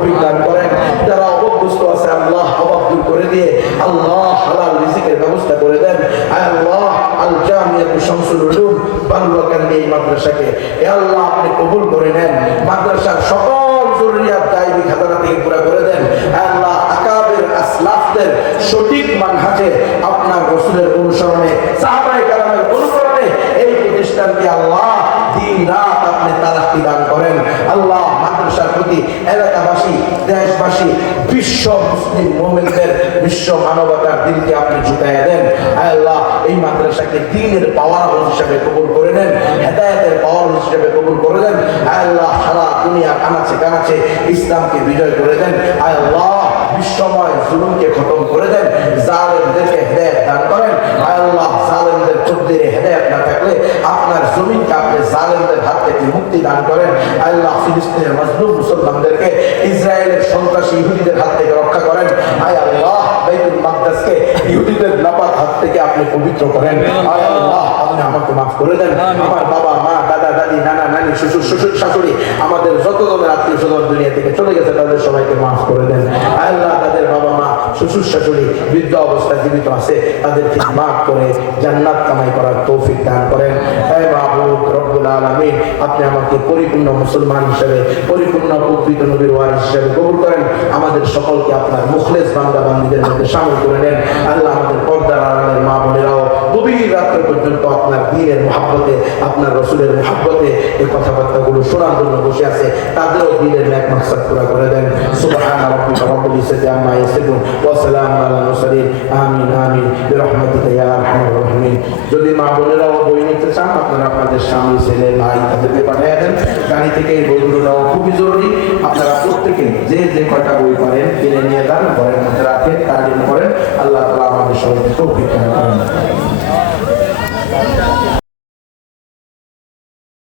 তৌফিক দান করেন। যারা অবগ্রস্ত আছে, আল্লাহ অভাব দূর করে দিয়ে আল্লাহ হালাল রিজিকের ব্যবস্থা করে দেন। আল্লাহ আল জামিয়াত শামসুল উলুম বালুয়াকান্দি এই মাদ্রাসাকে। এ আল্লাহ আপনি কবুল করে নেন। মাদ্রাসার সকল জরুরিয়াত দায়বী খাতানা থেকে পুরা করে দেন। আল্লাহ, আকাবের আসলাফদের সঠিক মানহাজে আপনার রসুলের অনুসরণে, সাহাবায়ে কালামের অনুসরণে এই প্রতিষ্ঠানকে আল্লাহ দিন রাত আপনি তারাক্কি দান করেন আল্লাহ মাদ্রাসার এলাকাবাসী, দেশবাসী, বিশ্ব মুসলিম মোমেনদের বিশ্ব মানবতার দিনকে আপনি ঝুঁকাইয়া দেন। আল্লাহ এই মাদ্রাসাকে দিনের পাওয়ার হাউস হিসাবে কবুল করে নেন, হেদায়তের পাওয়ার হাউস হিসাবে কবুল করে দেন। আল্লাহ সারা দুনিয়া কানাচে কানাচে ইসলামকে বিজয় করে দেন। আল্লাহ বিশ্বময় জুলুমকে খতম করে দেন। জালেমদেরকে হেদায়ত দান করেন। আল্লাহ জালেমদের তকদিরে হেদায়ত না থাকলে থেকে মুক্তি দান করেন। আল্লাহ ফিলিস্তিনের মজলুম মুসলমানদেরকে ইসরায়েলের সন্ত্রাসী ইহুদিদের হাত থেকে রক্ষা করেন। আয় আল্লাহ বাইতুল মাকদাসকে ইহুদিদের নাপাক হাত থেকে আপনি পবিত্র করেন। আয় আল্লাহ আপনি আমাকে মাফ করে দেন। আমার বাবা মা দাদা দাদি নানা নানি শ্বশুর শ্বশুর শাশুড়ি আমাদের যত জনের আত্মীয় স্বজন দুনিয়া থেকে চলে গেছে তাদের সবাইকে মাফ করে দেন। আল্লাহ তাদের বাবা মা শ্বশুর শাশুড়ি বৃদ্ধ অবস্থায় জীবিত আছে তাদেরকে মাফ করে জান্নাত কামাই করার তৌফিক দান করেন। রব্বুল আপনি আমাকে পরিপূর্ণ মুসলমান হিসেবে, পরিপূর্ণ প্রকৃত নবীর হিসেবে কবুল করেন। আমাদের সকলকে আপনার মুখলেস বান্দা মধ্যে সামিল করে নেন। আল্লাহ আমাদের পর্দার আড়ালের মা বোনেরাও গভীর রাত্র পর্যন্ত আপনার দিনের মহাব্বতে, আপনার রসুলের মহাব্বতে এই কথাবার্তাগুলো শোনার জন্য বসে আছে। তাদেরও দিনের ন্যাক মাকসাদ পুরা করে দেন। বিরহমাতিকা ইয়া আরহামার রাহিমিন যদি মা বোনেরাও বই নিতে চান, আপনারা আপনাদের স্বামী, ছেলে, ভাই তাদেরকে পাঠিয়ে দেন। গাড়ি থেকে এই বইগুলো নেওয়া খুবই জরুরি। আপনারা প্রত্যেকে যে যে কয়টা বই পারেন, কিনে নিয়ে যান, ঘরের মধ্যে রাখেন, তালিম করেন। আল্লাহ তালা আমাদের সবাইকে অভিজ্ঞতা দান